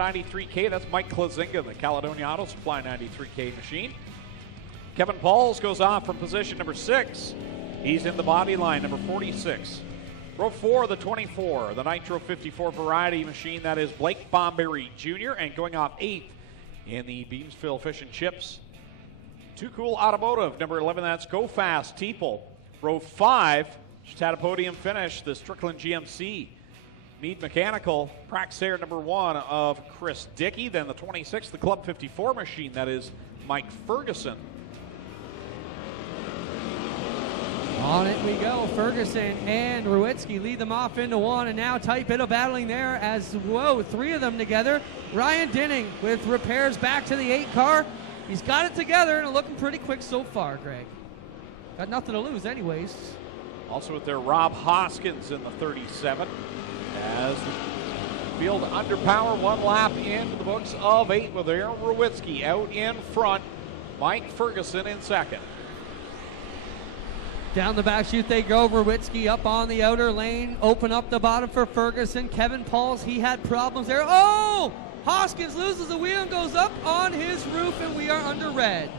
93K, that's Mike Klazinga, the Caledonia Auto Supply 93K machine. Kevin Pauls goes off from position number 6. He's in the body line, number 46. Row 4, the 24, the Nitro 54 variety machine, that is Blake Bomberry Jr., and going off 8th in the Beamsville Fish and Chips. Too Cool Automotive, number 11, that's Go Fast Teeple. Row 5, just had a podium finish, the Strickland GMC. Mead Mechanical, Praxair number 1 of Chris Dickey. Then the 26th, the Club 54 machine, that is Mike Ferguson. On it we go. Ferguson and Ruitsky lead them off into one, and now tight bit of battling there as, whoa, 3 of them together. Ryan Dinning with repairs back to the 8 car. He's got it together and looking pretty quick so far, Greg. Got nothing to lose anyways. Also with their Rob Hoskins in the 37. As the field under power, 1 lap into the books of 8 with Aaron Ruitsky out in front. Mike Ferguson in second. Down the back chute they go. Ruitsky up on the outer lane. Open up the bottom for Ferguson. Kevin Pauls, he had problems there. Oh! Hoskins loses the wheel and goes up on his roof, and we are under red.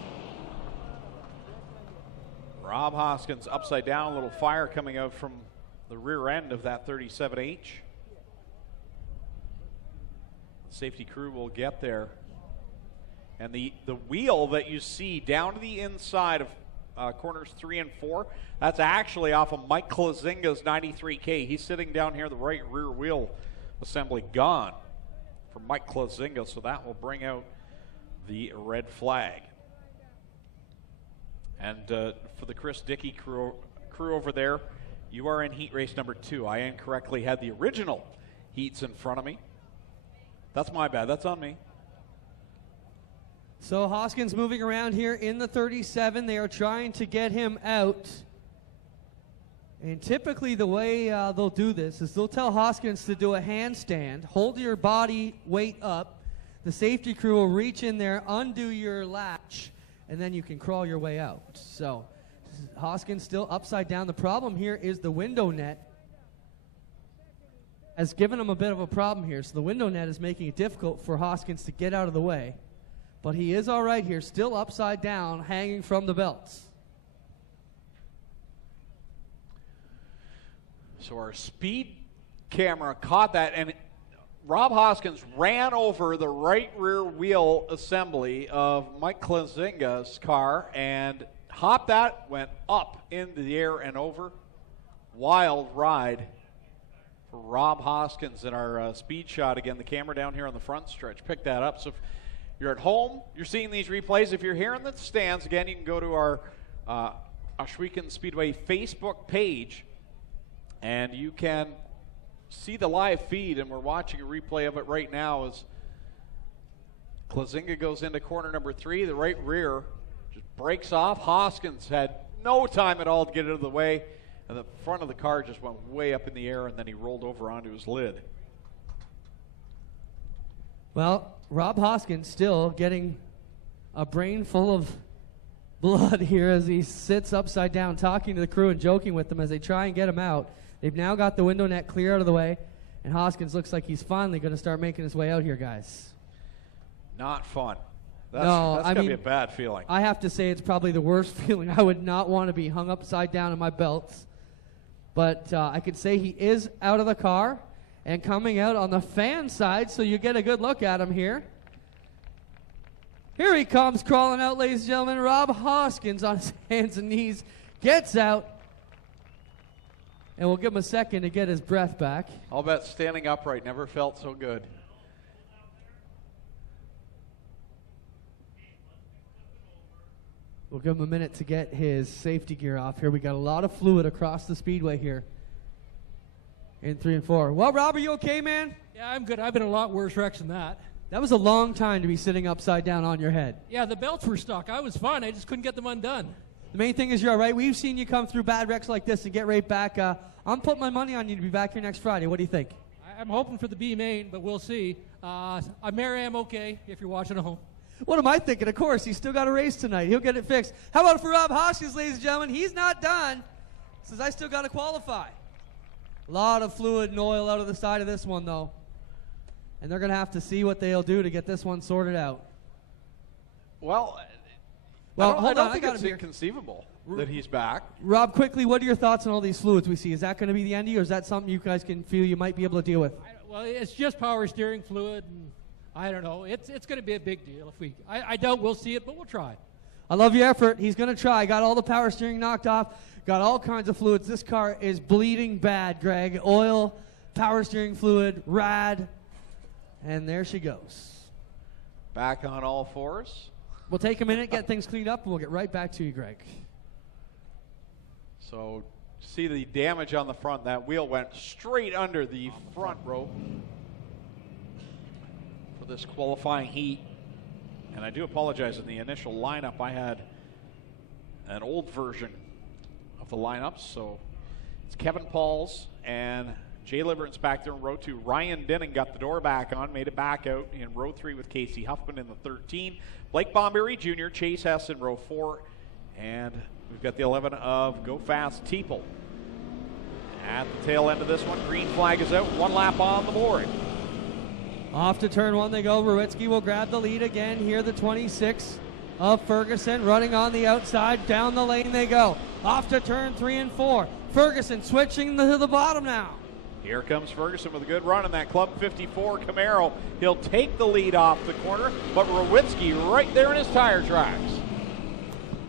Rob Hoskins upside down, a little fire coming out from the rear end of that 37H. Safety crew will get there. And the wheel that you see down to the inside of corners 3 and 4, that's actually off of Mike Klazinga's 93K. He's sitting down here, the right rear wheel assembly gone for Mike Klazinga, so that will bring out the red flag. And for the Chris Dickey crew over there, you are in heat race number 2. I incorrectly had the original heats in front of me. That's my bad. That's on me. So Hoskins moving around here in the 37. They are trying to get him out. And typically the way they'll do this is they'll tell Hoskins to do a handstand, hold your body weight up. The safety crew will reach in there, undo your latch, and then you can crawl your way out. So Hoskins still upside down. The problem here is the window net has given him a bit of a problem here. So the window net is making it difficult for Hoskins to get out of the way. But he is all right here, still upside down, hanging from the belts. So our speed camera caught that, and Rob Hoskins ran over the right rear wheel assembly of Mike Klazinga's car and hopped that, went up into the air and over. Wild ride for Rob Hoskins in our speed shot. Again, the camera down here on the front stretch picked that up. So if you're at home, you're seeing these replays. If you're here in the stands, again, you can go to our Ohsweken Speedway Facebook page, and you can see the live feed, and we're watching a replay of it right now as Klazinga goes into corner number 3. The right rear just breaks off. Hoskins had no time at all to get out of the way, and the front of the car just went way up in the air, and then he rolled over onto his lid. Well, Rob Hoskins still getting a brain full of blood here as he sits upside down talking to the crew and joking with them as they try and get him out. They've now got the window net clear out of the way, and Hoskins looks like he's finally going to start making his way out here, guys. Not fun. That's got to be a bad feeling. I have to say it's probably the worst feeling. I would not want to be hung upside down in my belts. But I could say he is out of the car and coming out on the fan side, so you get a good look at him here. Here he comes crawling out, ladies and gentlemen. Rob Hoskins on his hands and knees gets out. And we'll give him a second to get his breath back. I'll bet standing upright never felt so good. We'll give him a minute to get his safety gear off here. We got a lot of fluid across the speedway here in 3 and 4. Well, Rob, are you okay, man? Yeah, I'm good. I've been in a lot worse wrecks than that. That was a long time to be sitting upside down on your head. Yeah, the belts were stuck. I was fine. I just couldn't get them undone. The main thing is you're all right. We've seen you come through bad wrecks like this and get right back. I'm putting my money on you to be back here next Friday. What do you think? I'm hoping for the B main, but we'll see. Mary, I'm okay if you're watching at home. What am I thinking? Of course, he's still got a race tonight. He'll get it fixed. How about for Rob Hoskins, ladies and gentlemen? He's not done. Says, I still got to qualify. A lot of fluid and oil out of the side of this one, though. and they're going to have to see what they'll do to get this one sorted out. Well, Hold I on, don't think got it's him here. inconceivable that he's back. Rob, quickly, what are your thoughts on all these fluids we see? Is that going to be the end of you, or is that something you guys can feel you might be able to deal with? Well, it's just power steering fluid, and I don't know. It's going to be a big deal. I doubt we'll see it, but we'll try. I love your effort. He's going to try. Got all the power steering knocked off. Got all kinds of fluids. This car is bleeding bad, Greg. Oil, power steering fluid, rad, and there she goes. Back on all fours. We'll take a minute, get things cleaned up, and we'll get right back to you, Greg. So, see the damage on the front. That wheel went straight under the front row for this qualifying heat. And I do apologize, in the initial lineup, I had an old version of the lineup. So, it's Kevin Pauls and Jay Liverance back there in row 2. Ryan Dinning got the door back on, made it back out in row 3 with Casey Huffman in the 13. Blake Bomberry Jr., Chase Hess in row 4. And we've got the 11 of Go Fast Teeple. At the tail end of this one, green flag is out, 1 lap on the board. Off to turn 1 they go. Rowitsky will grab the lead again here, the 26 of Ferguson running on the outside. Down the lane they go. Off to turn 3 and 4. Ferguson switching to the bottom now. Here comes Ferguson with a good run in that Club 54 Camaro. He'll take the lead off the corner, but Rowitsky right there in his tire tracks.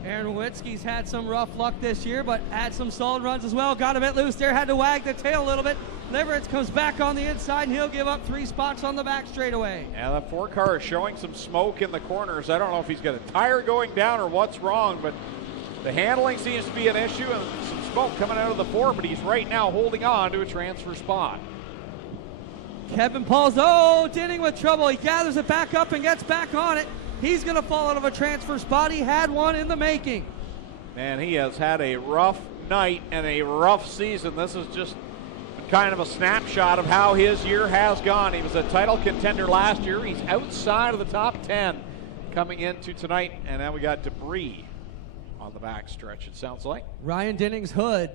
Aaron Rowitsky's had some rough luck this year, but had some solid runs as well. Got a bit loose there, had to wag the tail a little bit. Liverance comes back on the inside, and he'll give up 3 spots on the back straightaway. Yeah, that 4 car is showing some smoke in the corners. I don't know if he's got a tire going down or what's wrong, but the handling seems to be an issue, and some smoke coming out of the 4, but he's right now holding on to a transfer spot. Kevin Pauls, Dinning with trouble. He gathers it back up and gets back on it. He's going to fall out of a transfer spot. He had one in the making. Man, he has had a rough night and a rough season. This is just kind of a snapshot of how his year has gone. He was a title contender last year. He's outside of the top 10 coming into tonight, and now we got debris on the back stretch, it sounds like. Ryan Dinning's hood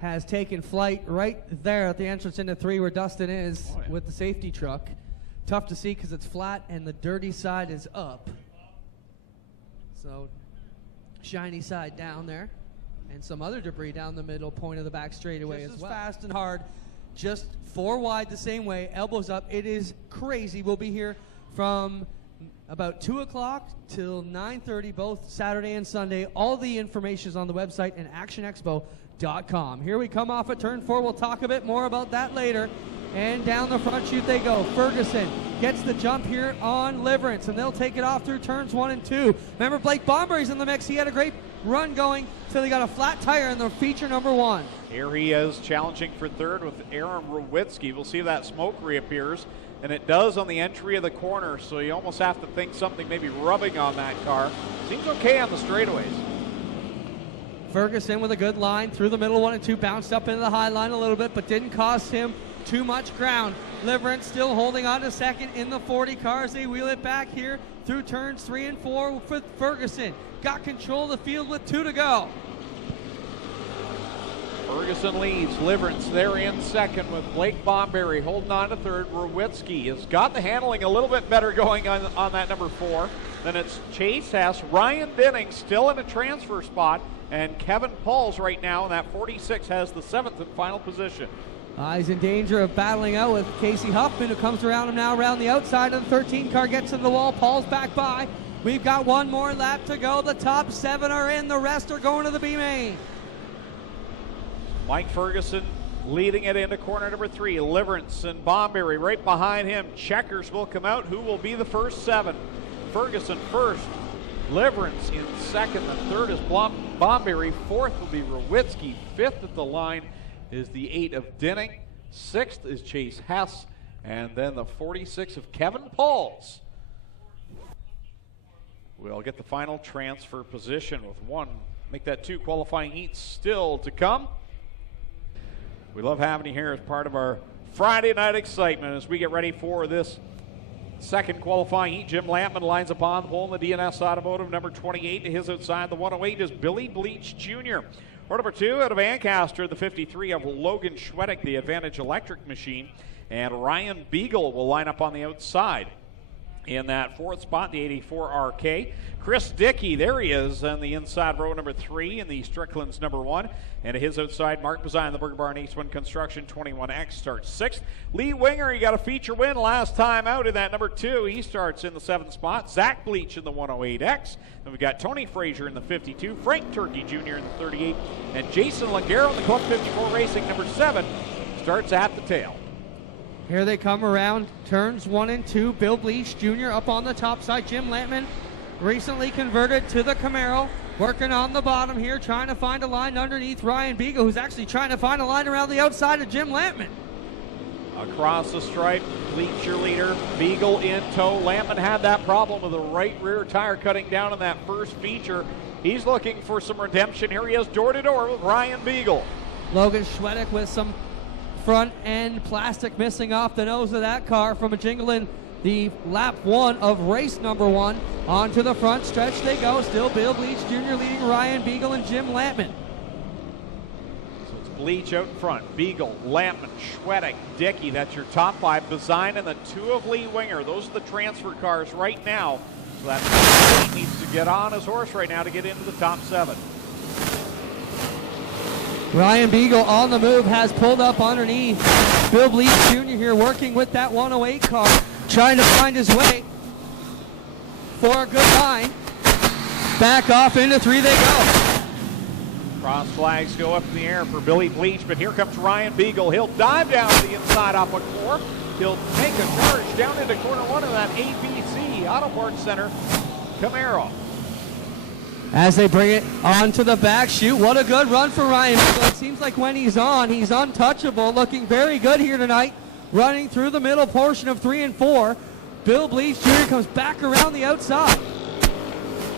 has taken flight right there at the entrance into 3 where Dustin is with the safety truck. Tough to see because it's flat and the dirty side is up. So shiny side down there. And some other debris down the middle point of the back straightaway as well. Fast and hard, just 4 wide the same way, elbows up. It is crazy. We'll be here from about 2 o'clock till 9:30, both Saturday and Sunday. All the information is on the website and actionexpo.com. Here we come off at turn 4. We'll talk a bit more about that later. And down the front chute they go. Ferguson gets the jump here on Liverance, and they'll take it off through turns 1 and 2. Remember, Blake Bomberry's in the mix. He had a great run going till he got a flat tire in the feature number 1. Here he is challenging for 3rd with Aaron Rowitsky. We'll see if that smoke reappears, and it does on the entry of the corner, so you almost have to think something maybe rubbing on that car. Seems okay on the straightaways. Ferguson with a good line through the middle 1 and 2, bounced up into the high line a little bit, but didn't cost him too much ground. Liverance still holding on to 2nd in the 40 cars. They wheel it back here through turns 3 and 4 for Ferguson. Got control of the field with 2 to go. Ferguson leads. Liverance there in 2nd with Blake Bomberry holding on to 3rd. Rowitsky has got the handling a little bit better going on that number 4. Then it's Chase Hess. Ryan Dinning still in a transfer spot. And Kevin Pauls right now in that 46 has the 7th and final position. He's in danger of battling out with Casey Huffman, who comes around him now around the outside of the 13 car, gets into the wall. Paul's back by. We've got 1 more lap to go. The top 7 are in. The rest are going to the B main. Mike Ferguson leading it into corner number 3. Liverance and Bomberry right behind him. Checkers will come out. Who will be the first 7? Ferguson first. Liverance in 2nd. The 3rd is Bomberry. 4th will be Rowitsky. 5th at the line is the 8 of Dinning. 6th is Chase Hess. And then the 46 of Kevin Pauls. We'll get the final transfer position with 1. Make that 2 qualifying heats still to come. We love having you here as part of our Friday night excitement as we get ready for this 2nd qualifying heat. Jim Lampman lines up on the pole in the DNS Automotive. Number 28 to his outside. The 108 is Billy Bleach Jr. Or number 2 out of Ancaster, the 53 of Logan Schwedick, the Advantage Electric machine. And Ryan Beagle will line up on the outside. In that 4th spot, the 84 RK. Chris Dickey, there he is on the inside row, number 3 in the Strickland's number 1. And to his outside, Mark Bazine, the Burger Barn Eastwind Construction 21X starts 6th. Lee Winger, he got a feature win last time out in that number 2. He starts in the 7th spot. Zach Bleach in the 108X. And we've got Tony Frazier in the 52, Frank Turkey Jr. in the 38, and Jason Langaro in the Club 54 Racing number 7 starts at the tail. Here they come around turns 1 and 2. Bill Bleach Jr. up on the top side. Jim Lampman recently converted to the Camaro. Working on the bottom here, trying to find a line underneath Ryan Beagle, who's actually trying to find a line around the outside of Jim Lampman. Across the stripe, Bleach your leader, Beagle in tow. Lampman had that problem with the right rear tire cutting down in that first feature. He's looking for some redemption. Here he is door to door with Ryan Beagle. Logan Schwedick with some front end plastic missing off the nose of that car from a jingling the lap 1 of race number 1. Onto the front stretch they go. Still Bill Bleach Jr. leading Ryan Beagle and Jim Lampman. So it's Bleach out in front. Beagle, Lampman, Schwedick, Dickey. That's your top 5. Bazine and the 2 of Lee Winger. Those are the transfer cars right now. So that needs to get on his horse right now to get into the top 7. Ryan Beagle on the move, has pulled up underneath Bill Bleach Jr. here, working with that 108 car, trying to find his way for a good line. Back off into 3 they go. Cross flags go up in the air for Billy Bleach, but here comes Ryan Beagle. He'll dive down to the inside off a core. He'll make a charge down into corner 1 of that ABC Auto Parts Center Camaro. As they bring it onto the back chute, what a good run for Ryan Beagle. It seems like when he's on, he's untouchable, looking very good here tonight, running through the middle portion of 3 and 4. Bill Bleach Jr. comes back around the outside.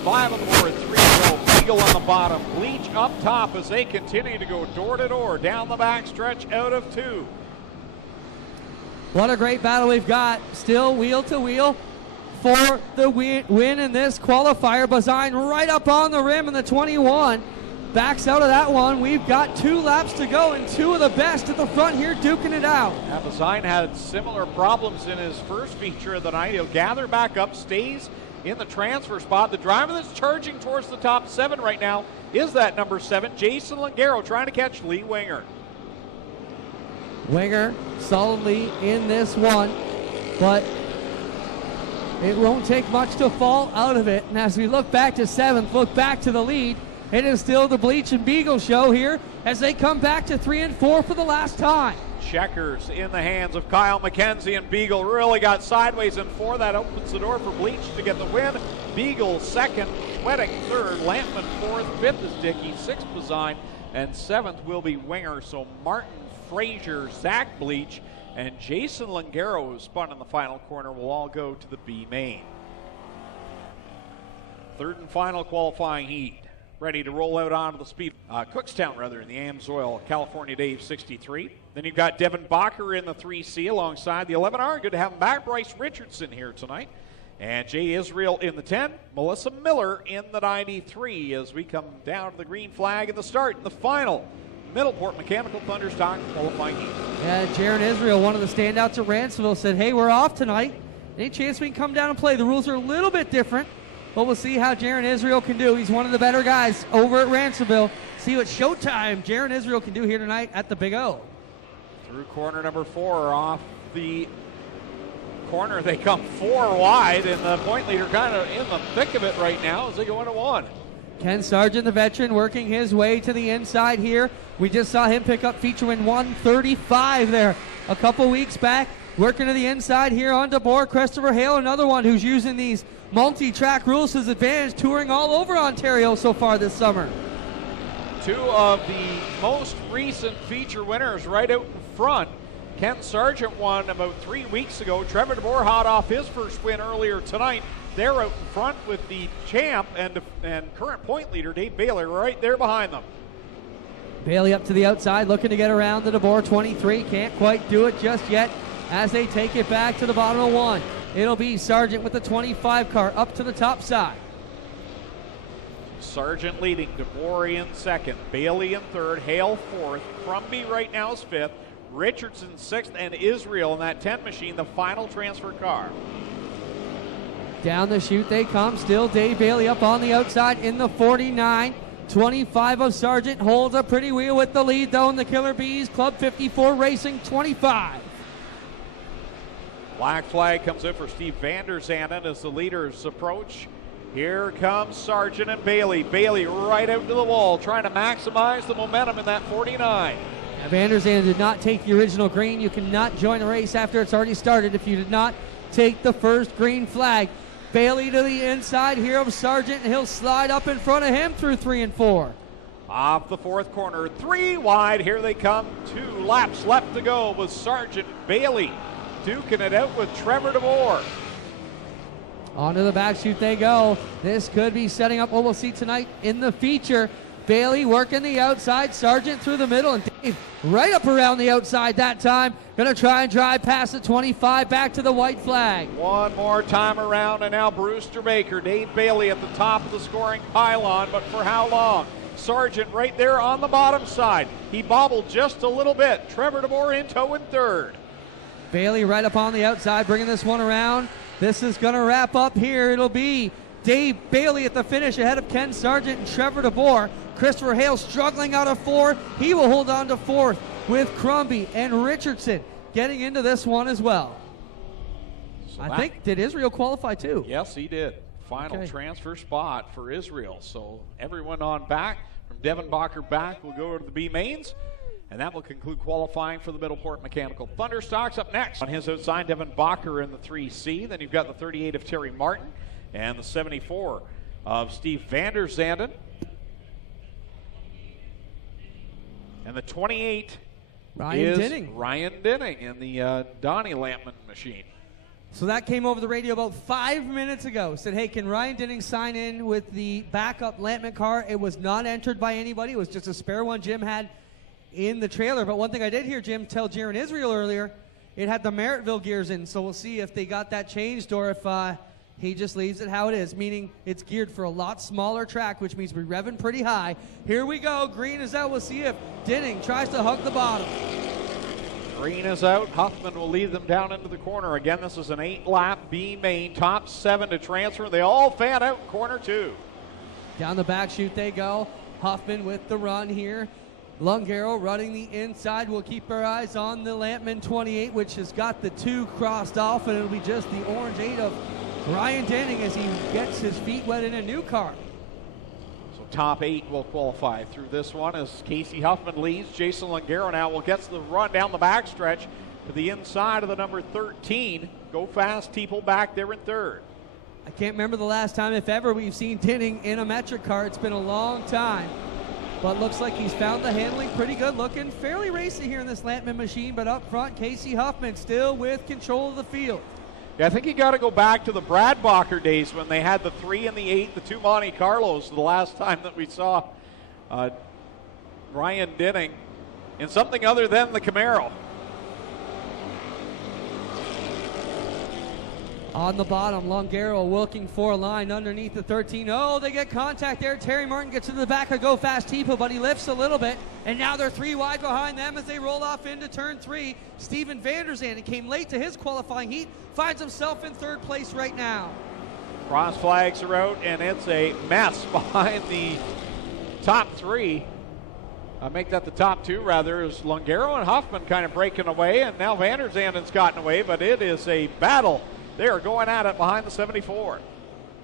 5 on the board, 3 to go. Beagle on the bottom, Bleach up top as they continue to go door to door down the back stretch out of 2. What a great battle we've got. Still wheel to wheel for the win in this qualifier. Bazine right up on the rim in the 21. Backs out of that one. We've got 2 laps to go and 2 of the best at the front here duking it out. Bazine had similar problems in his first feature of the night. He'll gather back up, stays in the transfer spot. The driver that's charging towards the top 7 right now is that number 7, Jason Langaro, trying to catch Lee Winger. Winger solidly in this one, but it won't take much to fall out of it. And as we look back to 7th, look back to the lead, it is still the Bleach and Beagle show here as they come back to 3 and 4 for the last time. Checkers in the hands of Kyle McKenzie, and Beagle really got sideways in 4. That opens the door for Bleach to get the win. Beagle 2nd, Schwedick 3rd, Lampman 4th, 5th is Dickey, 6th Bazine, and 7th will be Winger. So Martin, Frazier, Zach Bleach, and Jason Langaro, who spun in the final corner, will all go to the B main. 3rd and final qualifying heat. Ready to roll out onto the speed. Cookstown, rather, in the Amsoil California Dave 63. Then you've got Devin Bacher in the 3C alongside the 11R. Good to have him back. Bryce Richardson here tonight. And Jay Israel in the 10. Melissa Miller in the 93 as we come down to the green flag in the start in the final Middleport Mechanical Thunderstock qualifying heat. Yeah, Jaron Israel, one of the standouts at Ransomville, said, hey, we're off tonight. Any chance we can come down and play? The rules are a little bit different, but we'll see how Jaron Israel can do. He's one of the better guys over at Ransomville. See what showtime Jaron Israel can do here tonight at the Big O. Through corner number 4, off the corner, they come 4 wide, and the point leader kind of in the thick of it right now as they go into 1. Ken Sargent, the veteran, working his way to the inside here. We just saw him pick up feature win 135 there a couple weeks back. Working to the inside here on DeBoer. Christopher Hale, another one who's using these multi-track rules to his advantage, touring all over Ontario so far this summer. 2 of the most recent feature winners right out in front. Ken Sargent won about 3 weeks ago. Trevor DeBoer hot off his first win earlier tonight. They're out in front with the champ and current point leader Dave Bailey right there behind them. Bailey up to the outside, looking to get around the DeBoer 23. Can't quite do it just yet as they take it back to the bottom of 1. It'll be Sargent with the 25 car up to the top side. Sargent leading, DeBoer in second, Bailey in third, Hale fourth, Crumby right now is fifth, Richardson sixth, and Israel in that 10 machine, the final transfer car. Down the chute they come. Still Dave Bailey up on the outside in the 49. 25 of Sargent holds a pretty wheel with the lead, though, in the Killer Bees. Club 54 Racing 25. Black flag comes in for Steve Vanderzanden as the leaders approach. Here comes Sargent and Bailey. Bailey right out to the wall, trying to maximize the momentum in that 49. Now, Vanderzanden did not take the original green. You cannot join the race after it's already started if you did not take the first green flag. Bailey to the inside. Here of Sargent, and he'll slide up in front of him through 3 and 4. Off the fourth corner, 3 wide. Here they come. 2 laps left to go with Sargent. Bailey duking it out with Trevor DeBoer. Onto the back chute they go. This could be setting up what we'll see tonight in the feature. Bailey working the outside, Sargent through the middle, and Dave right up around the outside that time. Going to try and drive past the 25 back to the white flag. One more time around, and now Brewster Baker, Dave Bailey at the top of the scoring pylon, but for how long? Sargent right there on the bottom side. He bobbled just a little bit. Trevor DeBoer in tow in third. Bailey right up on the outside, bringing this one around. This is going to wrap up here. It'll be Dave Bailey at the finish ahead of Ken Sargent and Trevor DeBoer. Christopher Hale struggling out of 4. He will hold on to 4th with Crumby and Richardson getting into this one as well. So I think, did Israel qualify too? Yes, he did. Final transfer spot for Israel. So everyone on back, from Devin Bacher back, will go to the B mains. And that will conclude qualifying for the Middleport Mechanical. Thunderstock's up next. On his outside, Devin Bacher in the 3C. Then you've got the 38 of Terry Martin and the 74 of Steve Vanderzanden. And the 28 is Dinning. Ryan Dinning in the Donnie Lampman machine. So that came over the radio about 5 minutes ago. Said, hey, can Ryan Dinning sign in with the backup Lampman car? It was not entered by anybody. It was just a spare one Jim had in the trailer. But one thing I did hear Jim tell Jaron Israel earlier, it had the Merrittville gears in. So we'll see if they got that changed or if he just leaves it how it is, meaning it's geared for a lot smaller track, which means we're revving pretty high. Here we go. Green is out. We'll see if Dinning tries to hug the bottom. Green is out. Huffman will lead them down into the corner. Again, this is an 8-lap B main. Top 7 to transfer. They all fan out in corner 2. Down the back chute they go. Huffman with the run here. Lungaro running the inside. We'll keep our eyes on the Lampman 28, which has got the 2 crossed off, and it'll be just the orange 8 of Ryan Dinning as he gets his feet wet in a new car. So top 8 will qualify through this one as Casey Huffman leads. Jason Lungaro now will get the run down the backstretch to the inside of the number 13. Go fast, Teeple back there in third. I can't remember the last time, if ever, we've seen Dinning in a metric car. It's been a long time. But looks like he's found the handling pretty good. Looking fairly racy here in this Lampman machine. But up front, Casey Huffman still with control of the field. Yeah, I think you got to go back to the Brad Bacher days when they had the 3 and the 8, the 2 Monte Carlos, the last time that we saw Ryan Dinning in something other than the Camaro. On the bottom, Lungaro looking for a line underneath the 13. Oh, they get contact there. Terry Martin gets into the back of Go Fast Teeple, but he lifts a little bit. And now they're 3 wide behind them as they roll off into turn 3. Steven Vanderzanden came late to his qualifying heat, finds himself in 3rd place right now. Cross flags are out, and it's a mess behind the top 3. Make that the top 2, rather, as Lungaro and Huffman kind of breaking away, and now Vanderzanden's gotten away, but it is a battle. They are going at it behind the 74.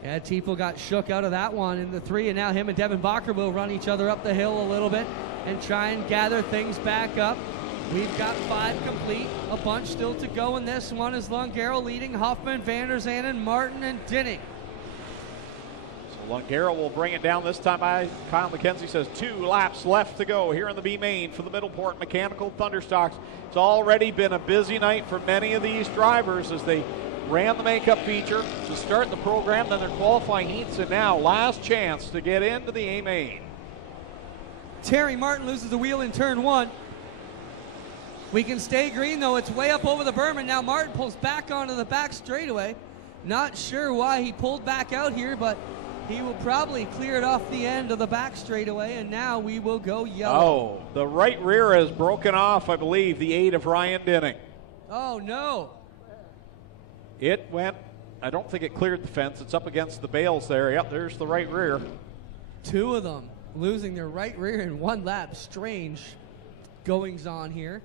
Yeah, Teeple got shook out of that one in the 3, and now him and Devin Bacher will run each other up the hill a little bit and try and gather things back up. We've got 5 complete, a bunch still to go in this one as Lungaro leading Huffman, Vanderzanden, Martin, and Dinning. So Lungaro will bring it down this time. Kyle McKenzie says 2 laps left to go here in the B main for the Middleport Mechanical Thunderstocks. It's already been a busy night for many of these drivers as they ran the makeup feature to start the program, then their qualifying heats, and now last chance to get into the A main. Terry Martin loses the wheel in turn 1. We can stay green, though. It's way up over the berm, and now Martin pulls back onto the back straightaway. Not sure why he pulled back out here, but He will probably clear it off the end of the back straightaway, and now we will go yellow. Oh, the right rear has broken off, I believe, the 8 of Ryan Dinning. Oh, no. It went, I don't think it cleared the fence. It's up against the bales there. Yep, there's the right rear. 2 of them losing their right rear in 1 lap. Strange goings on here.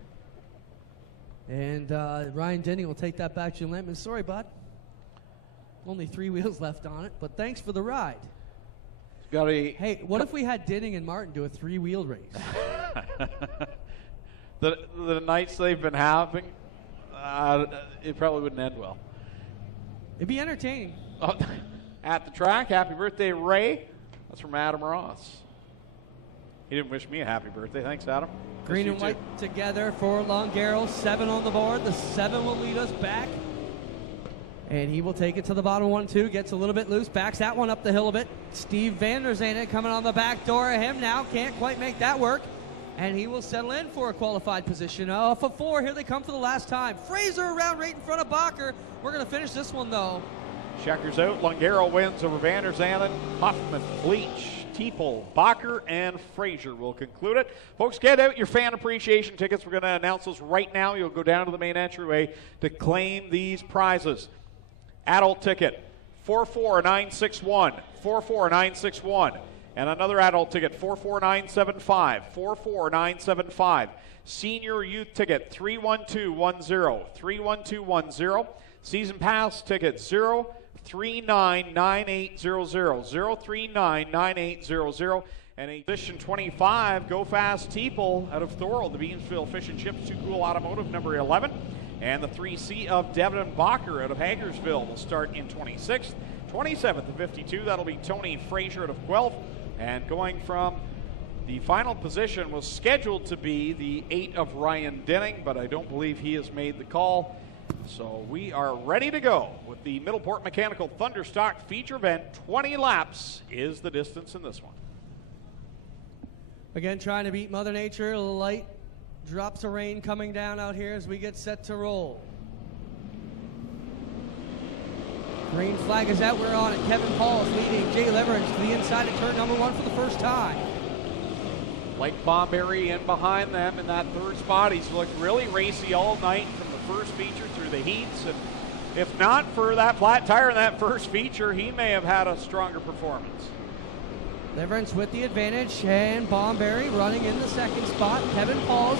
And Ryan Dinning will take that back to Lampman. Sorry, bud. Only 3 wheels left on it, but thanks for the ride. Hey, what if we had Dinning and Martin do a 3-wheel race? the nights they've been having, it probably wouldn't end well. It'd be entertaining. Oh, at the track, happy birthday, Ray. That's from Adam Ross. He didn't wish me a happy birthday. Thanks, Adam. Green and white together for Longaro. 7 on the board. The 7 will lead us back. And he will take it to the bottom 1-2. Gets a little bit loose. Backs that one up the hill a bit. Steve Vanderzane coming on the back door of him now. Can't quite make that work. And he will settle in for a qualified position. Off of 4. Here they come for the last time. Fraser around right in front of Bacher. We're going to finish this one, though. Checkers out. Longaro wins over Vanderzane. Huffman, Bleach, Teeple, Bacher, and Fraser will conclude it. Folks, get out your fan appreciation tickets. We're going to announce those right now. You'll go down to the main entryway to claim these prizes. Adult ticket, 44961, 44961. And another adult ticket, 44975, 44975. Senior youth ticket, 31210, 31210. Season pass ticket, 0399800, 0399800. And edition 25, Go Fast Teeple out of Thorold, the Beamsville Fish and Chips, Too Cool Automotive, number 11. And the 3C of Devin Bacher out of Hagersville will start in 26th. 27th to 52, that'll be Tony Fraser out of Guelph. And going from the final position was scheduled to be the 8 of Ryan Denning, but I don't believe he has made the call. So we are ready to go with the Middleport Mechanical Thunderstock feature event. 20 laps is the distance in this one. Again, trying to beat Mother Nature. Light drops of rain coming down out here as we get set to roll. Green flag is out. We're on it. Kevin Paul is leading Jay Leverage to the inside of turn number 1 for the first time. Blake Bomberry in behind them in that 3rd spot. He's looked really racy all night from the first feature through the heats. And if not for that flat tire in that first feature, he may have had a stronger performance. Leverance with the advantage, and Bomberry running in the 2nd spot. Kevin Paul's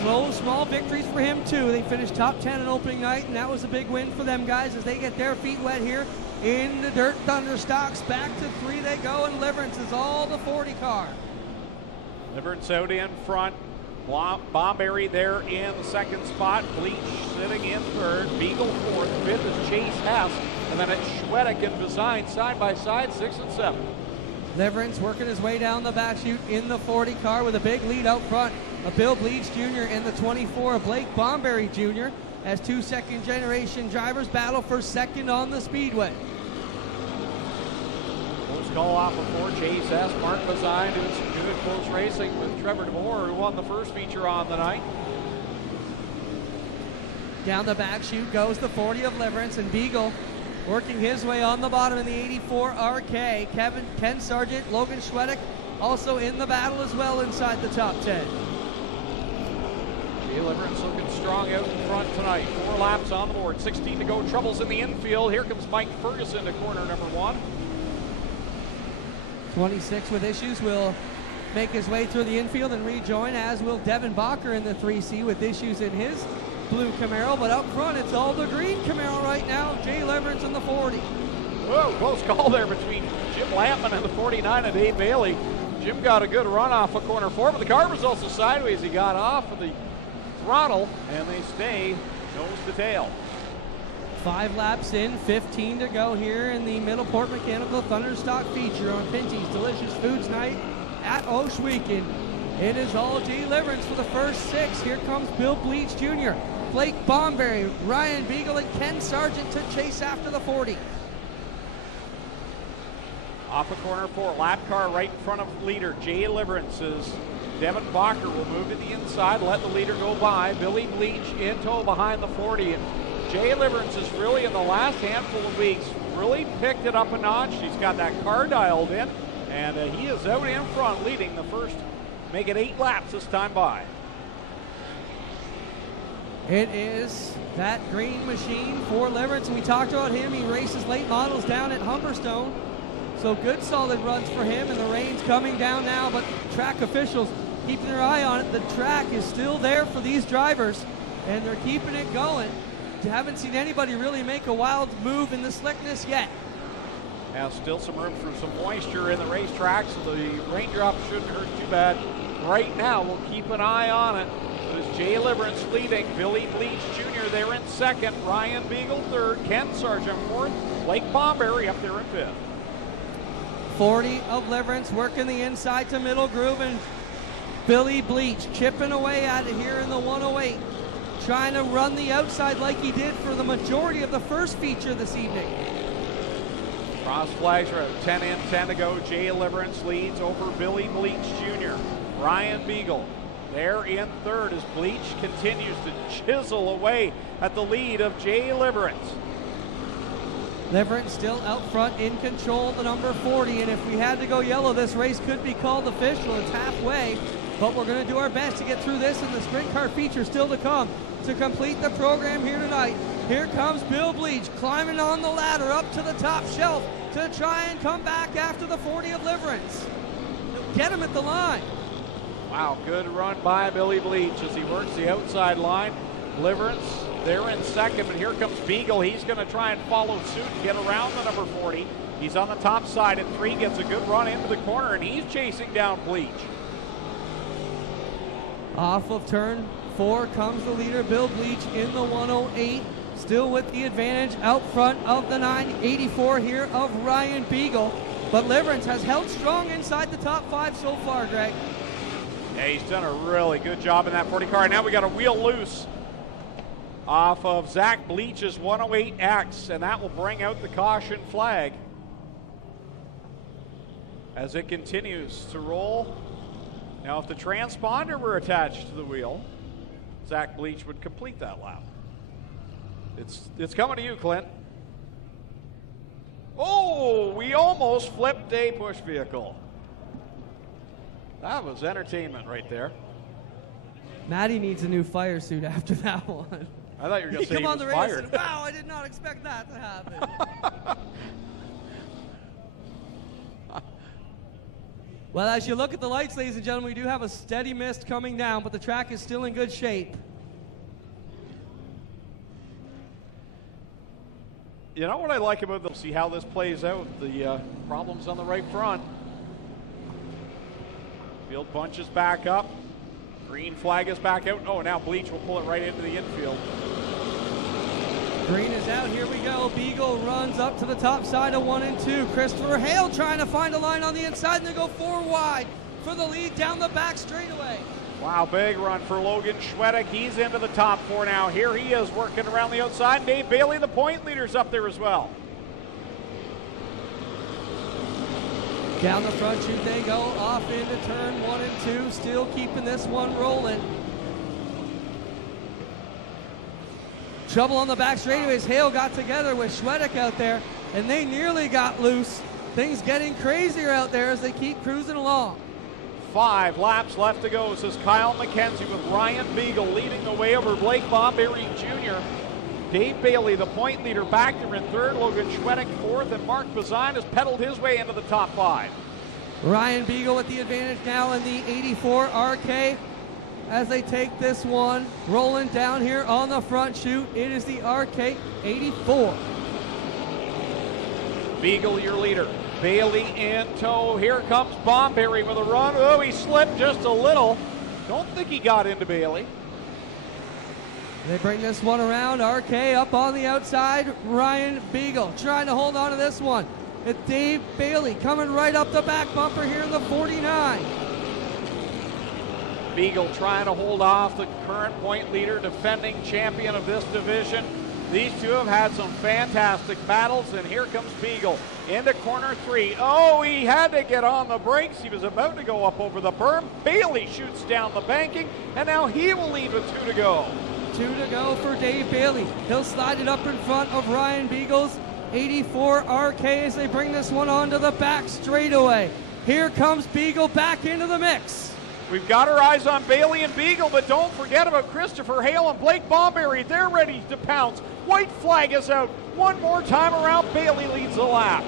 slow, small victories for him too. They finished top 10 on opening night, and that was a big win for them guys as they get their feet wet here in the dirt. Thunderstocks back to 3 they go, and Leverance is all the 40 car. Leverance out in front. Bomberry there in the 2nd spot. Bleach sitting in 3rd. Beagle 4th. 5th is Chase Hess. And then it's Schwedick and Design side by side, 6 and 7. Leverance working his way down the back chute in the 40 car with a big lead out front. A Bill Bleach Jr. and the 24 of Blake Bomberry Jr. as 2 second-generation drivers battle for 2nd on the speedway. Close call off of 4. Chase S. Mark Design doing some good close racing with Trevor DeMore, who won the first feature on the night. Down the back chute goes the 40 of Leverance, and Beagle working his way on the bottom in the 84 RK. Ken Sargent, Logan Schwedick also in the battle as well inside the top 10. Jay Leverance looking strong out in front tonight. 4 laps on the board, 16 to go. Troubles in the infield. Here comes Mike Ferguson to corner number 1. 26 with issues will make his way through the infield and rejoin, as will Devin Bacher in the 3C with issues in his blue Camaro, but up front it's all the green Camaro right now. Jay Leverance in the 40. Whoa, close call there between Jim Lampman and the 49 of Dave Bailey. Jim got a good run off of corner 4, but the car was also sideways. He got off of the throttle, and they stay nose to tail. 5 laps in, 15 to go here in the Middleport Mechanical Thunderstock feature on Pinty's Delicious Foods Night at Oshweekend. It is all Jay Leverance for the first 6. Here comes Bill Bleach Jr., Blake Bomberry, Ryan Beagle, and Ken Sargent to chase after the 40. Off of corner 4, lap car right in front of leader Jay Leverance's Devin Bacher will move to the inside, let the leader go by. Billy Bleach in tow behind the 40, and Jay Liverance has really, in the last handful of weeks, really picked it up a notch. He's got that car dialed in, and he is out in front leading the first, make it 8 laps this time by. It is that green machine for Liverance, and we talked about him. He races late models down at Humberstone. So good solid runs for him, and the rain's coming down now, but track officials keeping their eye on it. The track is still there for these drivers, and they're keeping it going. You haven't seen anybody really make a wild move in the slickness yet. Now still some room for some moisture in the racetrack, so the raindrop shouldn't hurt too bad. Right now, we'll keep an eye on it. There's Jay Liverance leading, Billy Bleach Jr. there in second, Ryan Beagle third, Ken Sargent fourth, Blake Bomberry up there in fifth. 40 of Liverance working the inside to middle groove, and Billy Bleach chipping away at it here in the 108, trying to run the outside like he did for the majority of the first feature this evening. Cross flags are out, 10 in, 10 to go. Jay Liverance leads over Billy Bleach Jr. Ryan Beagle there in third as Bleach continues to chisel away at the lead of Jay Liverance. Liverance still out front in control of the number 40, and if we had to go yellow, this race could be called official. It's halfway, but we're going to do our best to get through this, and the sprint car feature still to come to complete the program here tonight. Here comes Bill Bleach climbing on the ladder up to the top shelf to try and come back after the 40 of Liverance. Get him at the line. Wow, good run by Billy Bleach as he works the outside line. Liverance there in second, but here comes Beagle. He's going to try and follow suit and get around the number 40. He's on the top side at 3, gets a good run into the corner, and he's chasing down Bleach. Off of turn 4 comes the leader, Bill Bleach, in the 108. Still with the advantage out front of the 984 here of Ryan Beagle. But Liverance has held strong inside the top 5 so far, Greg. Yeah, he's done a really good job in that 40 car. Now we got a wheel loose off of Zach Bleach's 108X, and that will bring out the caution flag as it continues to roll. Now, if the transponder were attached to the wheel, Zach Bleach would complete that lap. It's coming to you, Clint. Oh, we almost flipped a push vehicle. That was entertainment right there. Matty needs a new fire suit after that one. I thought you were going to say he was fired. And, wow, I did not expect that to happen. Well, as you look at the lights, ladies and gentlemen, we do have a steady mist coming down, but the track is still in good shape. You know what I like about them? See how this plays out. The problems on the right front. Field bunches back up. Green flag is back out. Oh, now Bleach will pull it right into the infield. Green is out. Here we go. Beagle runs up to the top side of 1 and 2. Christopher Hale trying to find a line on the inside, and they go 4 wide for the lead down the back straightaway. Wow, big run for Logan Schwedick. He's into the top 4 now. Here he is working around the outside. Dave Bailey, the point leader's up there as well. Down the front chute they go, off into turn 1 and 2, still keeping this one rolling. Trouble on the back straightaways. Hale got together with Schwedick out there, and they nearly got loose. Things getting crazier out there as they keep cruising along. 5 laps left to go, says Kyle McKenzie, with Ryan Beagle leading the way over Blake Bomberry Jr. Dave Bailey, the point leader, back there in third. Logan Schwedick fourth, and Mark Bazine has pedaled his way into the top 5. Ryan Beagle with the advantage now in the 84 RK as they take this one rolling down here on the front chute. It is the RK 84. Beagle, your leader. Bailey in tow. Here comes Bomberry with a run. Oh, he slipped just a little. Don't think he got into Bailey. They bring this one around. RK up on the outside. Ryan Beagle trying to hold on to this one. It's Dave Bailey coming right up the back bumper here in the 49. Beagle trying to hold off the current point leader, defending champion of this division. These two have had some fantastic battles, and here comes Beagle into corner 3. Oh, he had to get on the brakes. He was about to go up over the berm. Bailey shoots down the banking, and now he will lead with 2 to go. 2 to go for Dave Bailey. He'll slide it up in front of Ryan Beagles. 84 RK as they bring this one onto the back straightaway. Here comes Beagle back into the mix. We've got our eyes on Bailey and Beagle, but don't forget about Christopher Hale and Blake Bomberry. They're ready to pounce. White flag is out. One more time around, Bailey leads the lap.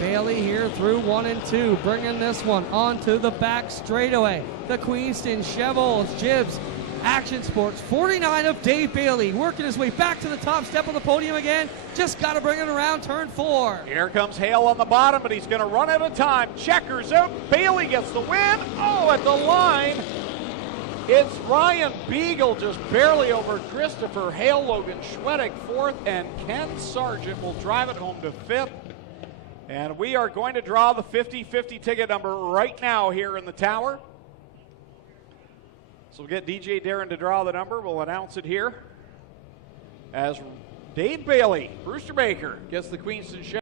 Bailey here through 1 and 2, bringing this one onto the back straightaway. The Queenston Chevrolet Jibs Action Sports 49 of Dave Bailey working his way back to the top step of the podium again. Just got to bring it around turn 4. Here comes Hale on the bottom, but he's going to run out of time. Checkers out. Bailey gets the win. Oh, at the line, it's Ryan Beagle just barely over Christopher Hale. Logan Schwedick 4th, and Ken Sargent will drive it home to 5th. And we are going to draw the 50-50 ticket number right now here in the tower. So we'll get DJ Darren to draw the number. We'll announce it here as Dave Bailey, Brewster Baker, gets the Queenston Chevrolet.